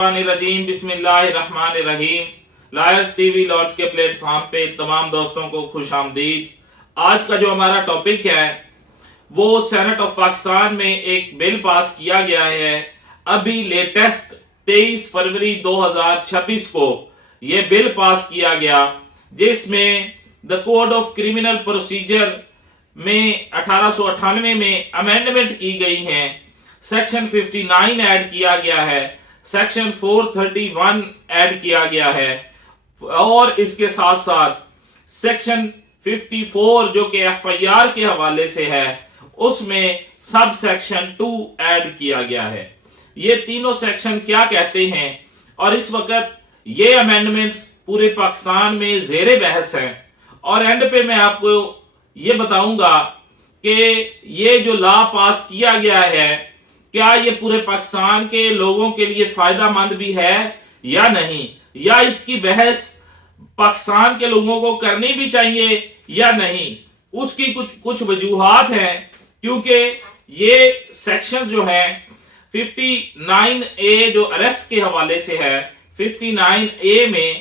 الرجیم بسم اللہ الرحمن الرحیم۔ لائرز ٹی وی لارڈز کے پلیٹ فارم پہ تمام دوستوں کو خوش آمدید۔ آج کا جو ہمارا ٹاپک ہے وہ سینٹ آف پاکستان میں ایک بل پاس کیا گیا ہے ابھی لیٹسٹ 23 فروری 2026 کو یہ بل پاس کیا گیا، جس میں the code of criminal procedure میں 1898 میں امینڈمنٹ کی گئی ہیں، سیکشن 59 ایڈ کیا گیا ہے، سیکشن 431 ایڈ کیا گیا ہے، اور اس کے ساتھ ساتھ سیکشن 54 جو کہ ایف آئی آر کے حوالے سے ہے اس میں سب سیکشن 2 ایڈ کیا گیا ہے۔ یہ تینوں سیکشن کیا کہتے ہیں اور اس وقت یہ امینڈمنٹس پورے پاکستان میں زیر بحث ہیں، اور اینڈ پہ میں آپ کو یہ بتاؤں گا کہ یہ جو لا پاس کیا گیا ہے کیا یہ پورے پاکستان کے لوگوں کے لیے فائدہ مند بھی ہے یا نہیں، یا اس کی بحث پاکستان کے لوگوں کو کرنی بھی چاہیے یا نہیں۔ اس کی کچھ وجوہات ہیں، کیونکہ یہ سیکشن جو ہے 59A جو اریسٹ کے حوالے سے ہے، 59A میں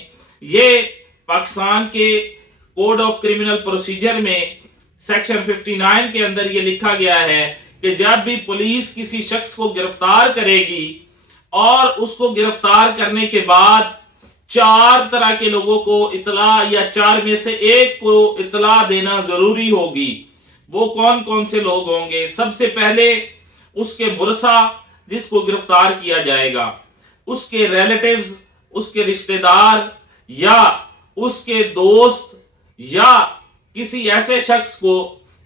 یہ پاکستان کے کوڈ آف کرمنل پروسیجر میں سیکشن 59 کے اندر یہ لکھا گیا ہے کہ جب بھی پولیس کسی شخص کو گرفتار کرے گی اور اس کو گرفتار کرنے کے بعد 4 طرح کے لوگوں کو اطلاع یا 4 میں سے ایک کو اطلاع دینا ضروری ہوگی۔ وہ کون کون سے لوگ ہوں گے؟ سب سے پہلے اس کے ورثاء جس کو گرفتار کیا جائے گا، اس کے ریلیٹیوز، اس کے رشتہ دار، یا اس کے دوست، یا کسی ایسے شخص کو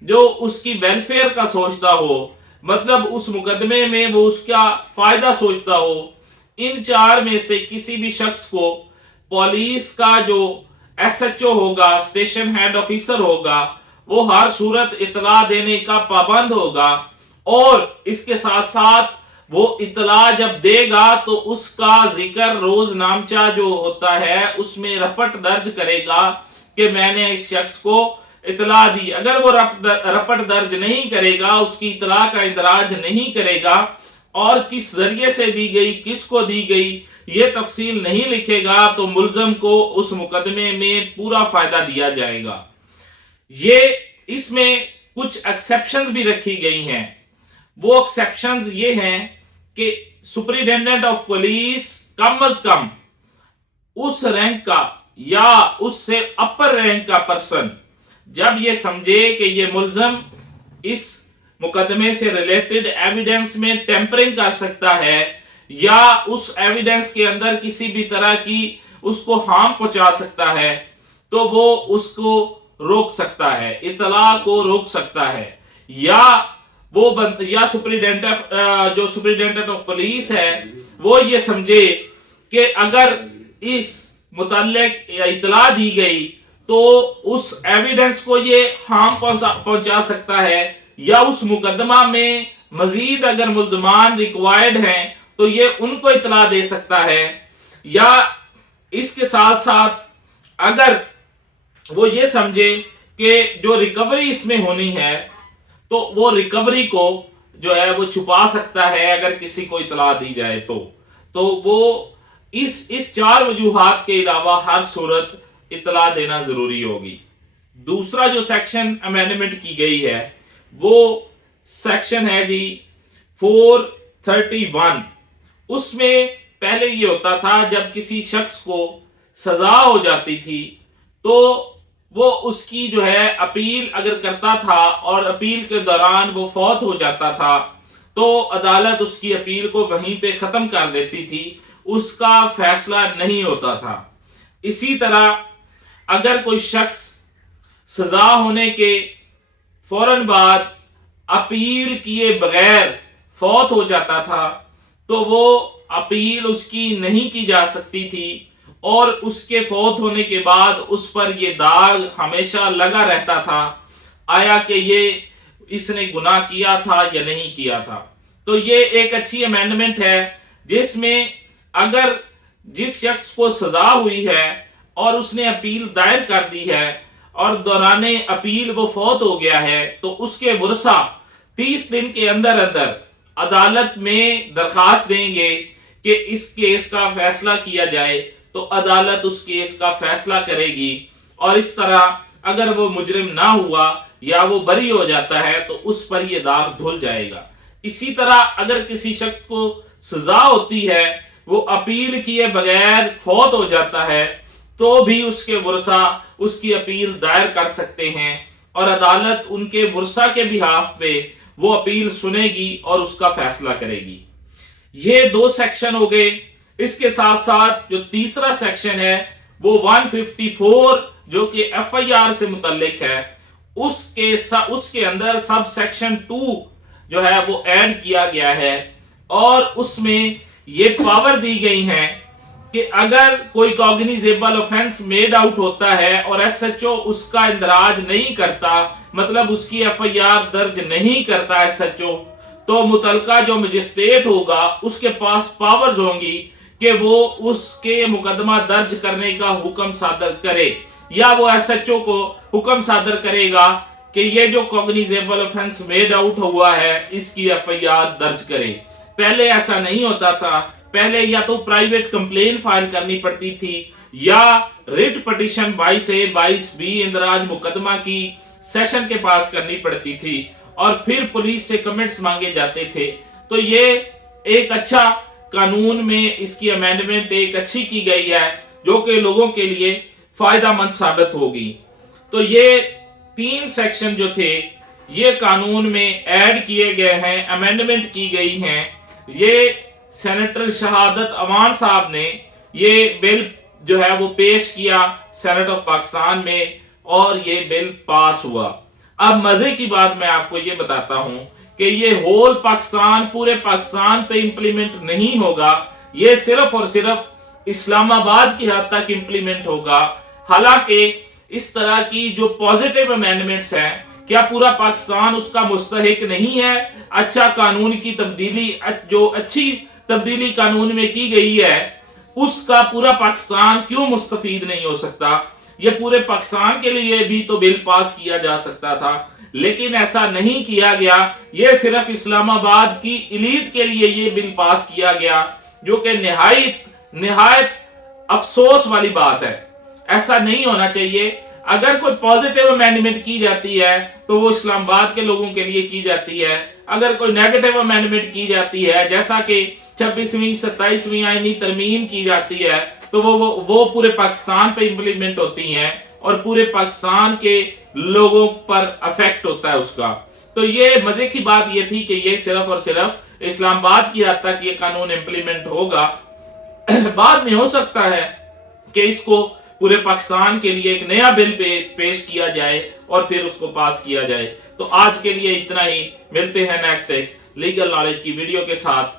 جو اس کی ویلفیئر کا سوچتا ہو، مطلب اس مقدمے میں وہ اس کا فائدہ سوچتا ہو۔ ان 4 میں سے کسی بھی شخص کو پولیس کا جو ایس ایچ او ہوگا، اسٹیشن ہیڈ آفیسر ہوگا، وہ ہر صورت اطلاع دینے کا پابند ہوگا، اور اس کے ساتھ ساتھ وہ اطلاع جب دے گا تو اس کا ذکر روز نامچہ جو ہوتا ہے اس میں رپٹ درج کرے گا کہ میں نے اس شخص کو اطلاع دی۔ اگر وہ رپٹ درج نہیں کرے گا، اس کی اطلاع کا اندراج نہیں کرے گا، اور کس ذریعے سے دی گئی، کس کو دی گئی، یہ تفصیل نہیں لکھے گا، تو ملزم کو اس مقدمے میں پورا فائدہ دیا جائے گا۔ اس میں کچھ ایکسیپشنز بھی رکھی گئی ہیں۔ وہ ایکسیپشنز یہ ہیں کہ سپرنٹینڈنٹ آف پولیس کم از کم اس رینک کا یا اس سے اپر رینک کا پرسن جب یہ سمجھے کہ یہ ملزم اس مقدمے سے ریلیٹڈ ایویڈنس میں ٹیمپرنگ کر سکتا ہے یا اس ایویڈنس کے اندر کسی بھی طرح کی اس کو ہارم پہنچا سکتا ہے، تو وہ اس کو روک سکتا ہے، اطلاع کو روک سکتا ہے، یا سپرنٹینڈنٹ آف پولیس ہے وہ یہ سمجھے کہ اگر اس متعلق اطلاع دی گئی تو اس ایویڈنس کو یہ ہارم پہنچا سکتا ہے، یا اس مقدمہ میں مزید اگر ملزمان ریکوائرڈ ہیں تو یہ ان کو اطلاع دے سکتا ہے، یا اس کے ساتھ ساتھ اگر وہ یہ سمجھے کہ جو ریکوری اس میں ہونی ہے تو وہ ریکوری کو جو ہے وہ چھپا سکتا ہے اگر کسی کو اطلاع دی جائے تو وہ اس 4 وجوہات کے علاوہ ہر صورت اطلاع دینا ضروری ہوگی۔ دوسرا جو سیکشن امینڈمنٹ کی گئی ہے وہ سیکشن ہے 431۔ اس میں پہلے یہ ہوتا تھا جب کسی شخص کو سزا ہو جاتی تھی تو وہ اس کی جو ہے اپیل اگر کرتا تھا اور اپیل کے دوران وہ فوت ہو جاتا تھا تو عدالت اس کی اپیل کو وہیں پہ ختم کر دیتی تھی، اس کا فیصلہ نہیں ہوتا تھا۔ اسی طرح اگر کوئی شخص سزا ہونے کے فوراً بعد اپیل کیے بغیر فوت ہو جاتا تھا تو وہ اپیل اس کی نہیں کی جا سکتی تھی، اور اس کے فوت ہونے کے بعد اس پر یہ داغ ہمیشہ لگا رہتا تھا، آیا کہ اس نے گناہ کیا تھا یا نہیں کیا تھا۔ تو یہ ایک اچھی امینڈمنٹ ہے جس میں اگر جس شخص کو سزا ہوئی ہے اور اس نے اپیل دائر کر دی ہے اور دوران اپیل وہ فوت ہو گیا ہے تو اس کے ورثاء 30 دن کے اندر عدالت میں درخواست دیں گے کہ اس کیس کا فیصلہ کیا جائے تو عدالت اس کیس کا فیصلہ کرے گی، اور اس طرح اگر وہ مجرم نہ ہوا یا وہ بری ہو جاتا ہے تو اس پر یہ داغ دھل جائے گا۔ اسی طرح اگر کسی شخص کو سزا ہوتی ہے، وہ اپیل کیے بغیر فوت ہو جاتا ہے، تو بھی اس کے ورثاء اس کی اپیل دائر کر سکتے ہیں، اور عدالت ان کے ورثاء کے بہاف پہ وہ اپیل سنے گی اور اس کا فیصلہ کرے گی۔ یہ 2 سیکشن ہو گئے۔ اس کے ساتھ ساتھ جو تیسرا سیکشن ہے وہ 154 جو کہ ایف آئی آر سے متعلق ہے، اس کے اندر سب سیکشن 2 جو ہے وہ ایڈ کیا گیا ہے، اور اس میں یہ پاور دی گئی ہیں کہ اگر کوئی کوگنیزیبل آفینس میڈ آؤٹ ہوتا ہے اور ایس ایچ او اس کا اندراج نہیں کرتا، مطلب اس کی ایف آئی آر درج نہیں کرتا ایس ایچ او، تو متعلقہ جو مجسٹریٹ ہوگا اس کے پاس پاورز ہوں گی کہ وہ اس کے مقدمہ درج کرنے کا حکم صادر کرے، یا وہ ایس ایچ او کو حکم صادر کرے گا کہ یہ جو کوگنیزیبل آفینس میڈ آؤٹ ہوا ہے اس کی ایف آئی آر درج کرے۔ پہلے ایسا نہیں ہوتا تھا، پہلے یا تو پرائیویٹ کمپلین فائل کرنی پڑتی تھی یا ریٹ پٹیشن 22A/22B اندراج مقدمہ کی سیشن کے پاس کرنی پڑتی تھی، اور پھر پولیس سے کمنٹس مانگے جاتے تھے۔ تو یہ ایک اچھا قانون میں اس کی امینڈمنٹ ایک اچھی کی گئی ہے جو کہ لوگوں کے لیے فائدہ مند ثابت ہوگی۔ تو یہ 3 سیکشن جو تھے یہ قانون میں ایڈ کیے گئے ہیں، امینڈمنٹ کی گئی ہیں۔ یہ سینیٹر شہادت امان صاحب نے یہ بل جو ہے وہ پیش کیا سینٹ آف پاکستان میں، اور یہ بل پاس ہوا۔ اب مزے کی بات میں آپ کو یہ بتاتا ہوں کہ یہ ہول پاکستان، پورے پاکستان پہ امپلیمنٹ نہیں ہوگا، یہ صرف اور صرف اسلام آباد کی حد تک امپلیمنٹ ہوگا۔ حالانکہ اس طرح کی جو پازیٹیو امینڈمنٹس ہیں، کیا پورا پاکستان اس کا مستحق نہیں ہے؟ اچھا قانون کی تبدیلی، جو اچھی تبدیلی قانون میں کی گئی ہے اس کا پورا پاکستان کیوں مستفید نہیں ہو سکتا؟ یہ پورے پاکستان کے لیے بھی تو بل پاس کیا جا سکتا تھا، لیکن ایسا نہیں کیا گیا۔ یہ صرف اسلام آباد کی ایلیٹ کے لیے یہ بل پاس کیا گیا، جو کہ نہایت افسوس والی بات ہے۔ ایسا نہیں ہونا چاہیے۔ اگر کوئی پازیٹیو امینڈمنٹ کی جاتی ہے تو وہ اسلام آباد کے لوگوں کے لیے کی جاتی ہے، اگر کوئی نیگیٹو امینڈمنٹ کی جاتی ہے جیسا کہ 26ویں 27ویں آئینی ترمیم کی جاتی ہے تو وہ پورے پاکستان پہ امپلیمنٹ ہوتی ہیں اور پورے پاکستان کے لوگوں پر افیکٹ ہوتا ہے اس کا۔ تو یہ مزے کی بات یہ تھی کہ یہ صرف اور صرف اسلام آباد کی حد تک یہ قانون امپلیمنٹ ہوگا۔ بعد میں ہو سکتا ہے کہ اس کو پورے پاکستان کے لیے ایک نیا بل پیش کیا جائے اور پھر اس کو پاس کیا جائے۔ تو آج کے لیے اتنا ہی، ملتے ہیں نیکسٹ ایک لیگل نالج کی ویڈیو کے ساتھ۔